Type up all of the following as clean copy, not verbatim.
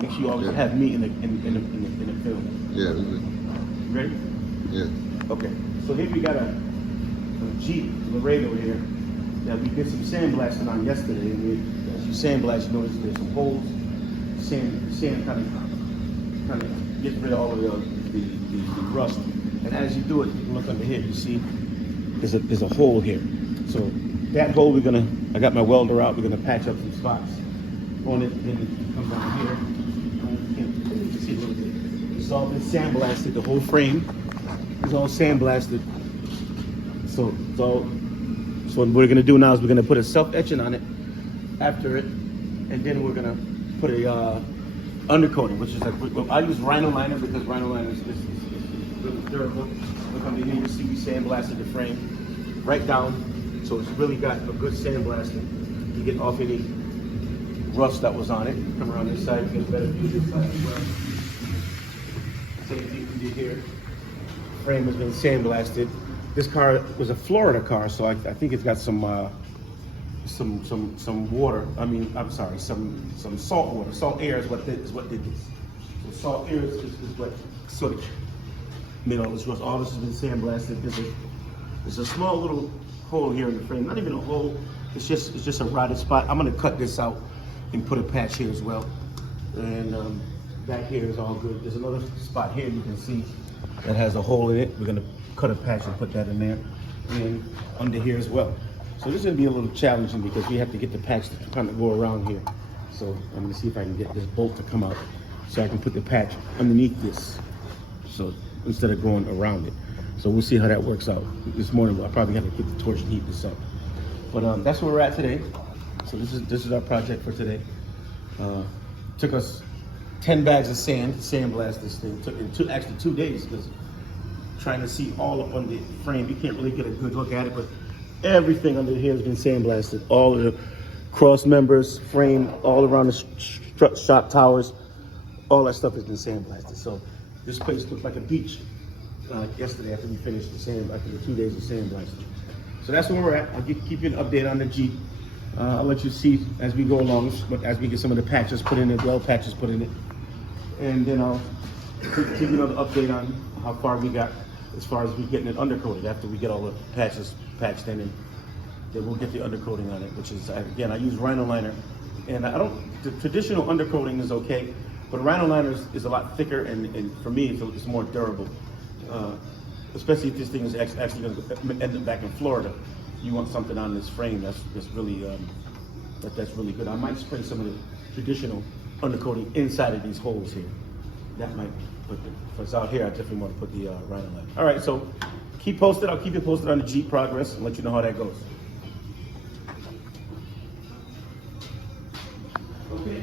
Make sure you always have me in the film. Yeah, we good. You ready? Yeah. Okay. So here we got a Jeep Laredo here that we did some sandblasting on yesterday. And as you sandblast, you notice there's some holes. Sand kind of gets rid of all of the rust. And as you do it, you can look under here. You see there's a hole here. So that hole I got my welder out. We're gonna patch up some spots on it. Then it comes down here. You can see a little bit. It's all been sandblasted. The whole frame is all sandblasted. So what we're gonna do now is we're gonna put a self-etching on it after it, and then we're gonna put a undercoating, which is like, I use Rhino Liner because Rhino Liner is really durable. Look under here, you see we sandblasted the frame right down, so it's really got a good sandblasting to get off any rust that was on it. Come around this side, get a better view this side as well. Same thing we did here. Frame has been sandblasted. This car was a Florida car, so I think it's got some water. I'm sorry, some salt water. Salt air is what did this. So salt air is what sort of made all this rust. All this has been sandblasted. There's a small little hole here in the frame. Not even a hole. It's just a rotted spot. I'm gonna cut this out and put a patch here as well. And back here is all good. There's another spot here you can see that has a hole in it. We're gonna cut a patch and put that in there, and under here as well. So this is gonna be a little challenging because we have to get the patch to kind of go around here. So I'm gonna see if I can get this bolt to come out so I can put the patch underneath this. So instead of going around it. So we'll see how that works out. This morning I probably have to get the torch and heat this up. But that's where we're at today. So this is our project for today. Took us 10 bags of sand to sandblast this thing. Took actually 2 days because trying to see all up on the frame. You can't really get a good look at it, but everything under here has been sandblasted. All of the cross members, frame, all around the shop towers, all that stuff has been sandblasted. So this place looked like a beach yesterday after we finished after the 2 days of sandblasting. So that's where we're at. I'll keep you an update on the Jeep. I'll let you see as we go along, as we get some of the patches put in it, weld patches put in it. And then I'll give you another update on how far we got as far as we getting it undercoated after we get all the patches patched in, and then we'll get the undercoating on it, which is, again, I use Rhino Liner. And the traditional undercoating is okay, but Rhino Liner is a lot thicker, and for me, it's more durable. Especially if this thing is actually going to end up back in Florida. You want something on this frame that's really good. I might spray some of the traditional undercoating inside of these holes here. That might, but if it's out here, I definitely want to put the Rhino Liner. All right, so keep posted. I'll keep you posted on the Jeep progress and let you know how that goes. Okay.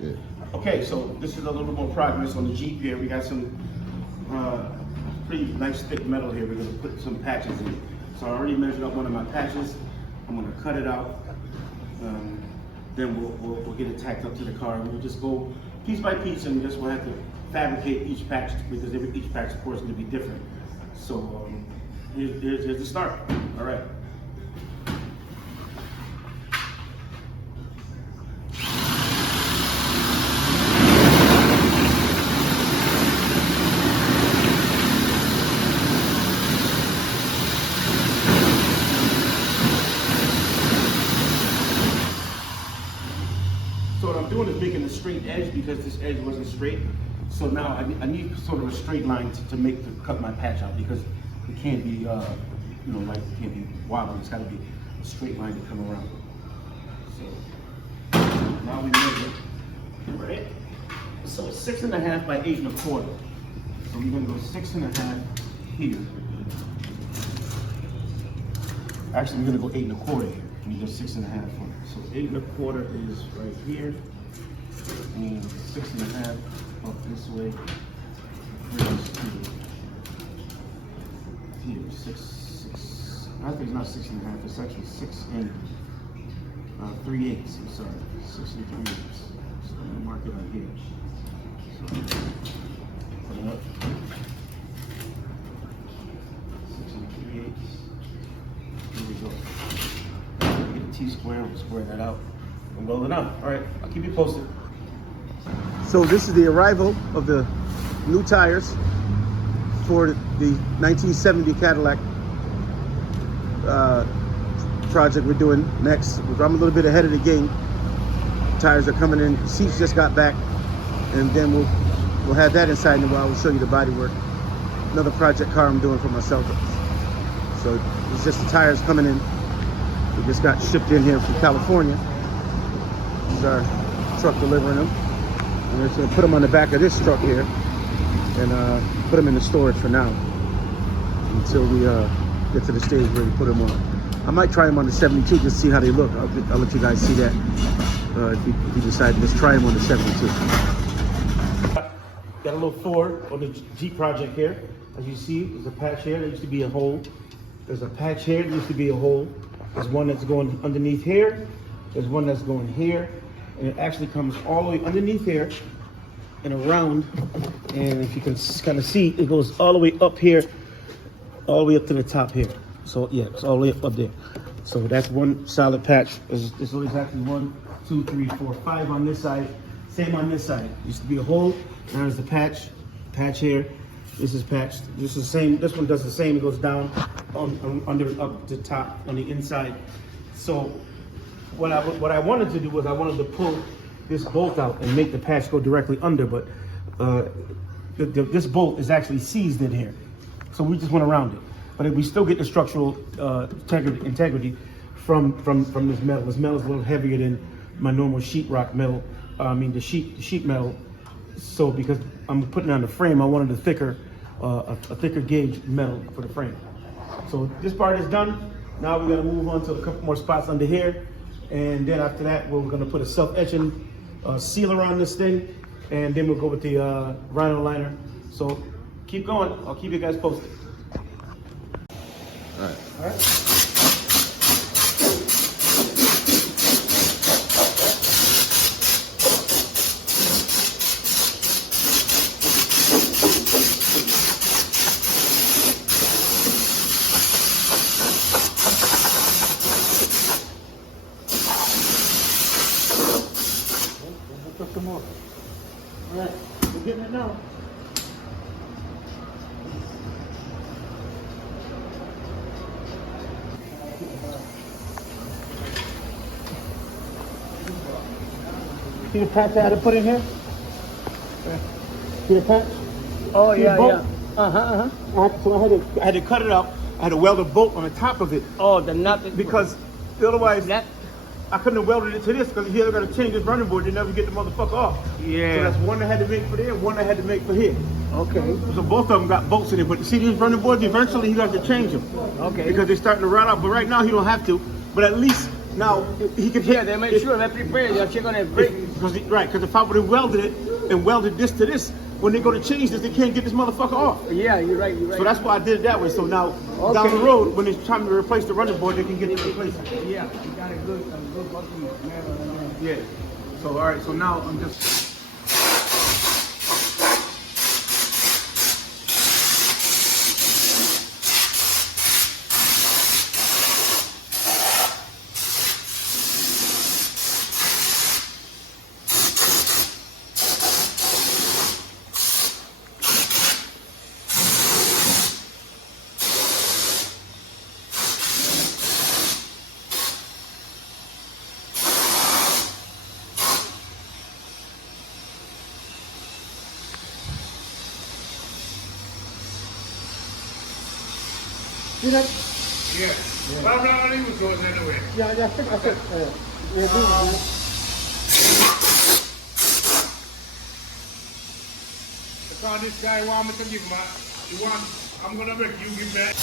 Yeah. Okay, so this is a little more progress on the Jeep here. We got some pretty nice thick metal here. We're gonna put some patches in. So I already measured up one of my patches. I'm gonna cut it out. Then we'll get it tacked up to the car. We'll just go piece by piece, and we'll have to fabricate each patch because each patch, of course, is gonna be different. So here's the start. All right. So what I'm doing is making a straight edge because this edge wasn't straight. So now I need sort of a straight line to cut my patch out because it can't be, like it can't be wobbly. It's got to be a straight line to come around. So now we measure, right? So it's 6.5 by 8 1/4. So we're gonna go 6.5 here. Actually, we're gonna go 8 1/4 here. We go 6.5 for it. So 8 1/4 is right here, and 6.5 up this way. Brings to here, 6. I think it's not 6.5. It's actually 6 and 3/8. I'm sorry, 6 and 3/8. So I'm gonna mark it on here. So put it up. 6 and 3/8. Here we go. Get a T-square, we'll square that out and roll it out. All right, I'll keep you posted. So this is the arrival of the new tires for the 1970 Cadillac project we're doing next. I'm a little bit ahead of the game. Tires are coming in, seats just got back, and then we'll have that inside in a while. We'll show you the body work. Another project car I'm doing for myself. So it's just the tires coming in. We just got shipped in here from California. This is our truck delivering them. And we're just gonna put them on the back of this truck here and put them in the storage for now until we get to the stage where we put them on. I might try them on the 72 just to see how they look. I'll let you guys see that if you decide to just try them on the 72. Got a little Ford on the Jeep project here. As you see, there's a patch here. There used to be a hole. There's a patch here. There used to be a hole. There's one that's going underneath here. There's one that's going here. And it actually comes all the way underneath here and around. And if you can kind of see, it goes all the way up here, all the way up to the top here. So yeah, it's all the way up there. So that's one solid patch. There's always actually 1, 2, 3, 4, 5 on this side. Same on this side. Used to be a hole. Now there's the patch here. This is patched. This is the same. This one does the same. It goes down under up to top on the inside. So what I wanted to do was I wanted to pull this bolt out and make the patch go directly under, but this bolt is actually seized in here. So we just went around it. But we still get the structural integrity from this metal. This metal is a little heavier than my normal sheetrock metal. The sheet metal. So because I'm putting on the frame, I wanted a thicker gauge metal for the frame. So this part is done. Now we're gonna move on to a couple more spots under here, and then after that we're gonna put a self-etching sealer on this thing, and then we'll go with the Rhino liner. So keep going. I'll keep you guys posted. All right. All right. Some more. All right, we're getting it now. See the patch I had to put in here? See the patch? Oh, See the yeah, bolt? yeah. So I had to cut it out. I had to weld a bolt on the top of it Oh, the nut. because otherwise that. I couldn't have welded it to this because here I got to change this running board. They never get the motherfucker off. Yeah. So that's one I had to make for there, one I had to make for here. Okay. So both of them got bolts in it. But see these running boards, eventually he got to change them. Okay. Because they're starting to rot out. But right now he don't have to. But at least now he can Yeah, they make sure they prepare. They're checking on it break. Because if I would have welded it and welded this to this, when they go to change this, they can't get this motherfucker off. Yeah, you're right. You're right. So that's why I did it that way. So now down the road, when it's time to replace the running board, they can get it replaced. Yeah, you got a good button metal in there. Yeah. So all right. So now I'm just. See that? Yeah. Well, I'm not even going anywhere. Yeah, I said, That's all this guy want me to give him. I'm gonna make you give that.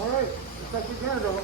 All right, it's like again, though.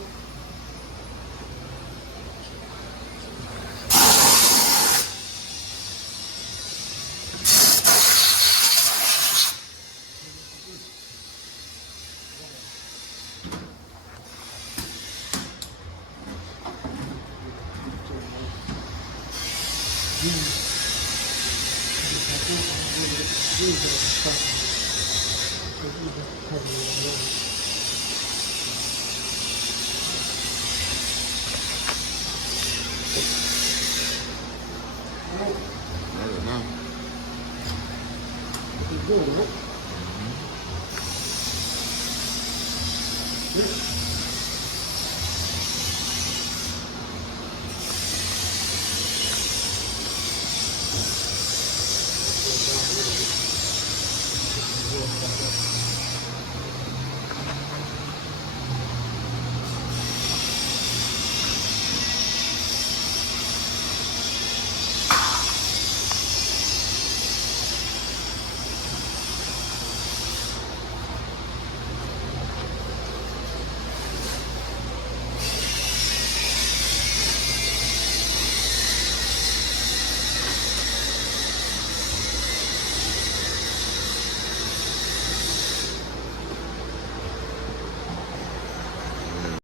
I don't know. It's good, right?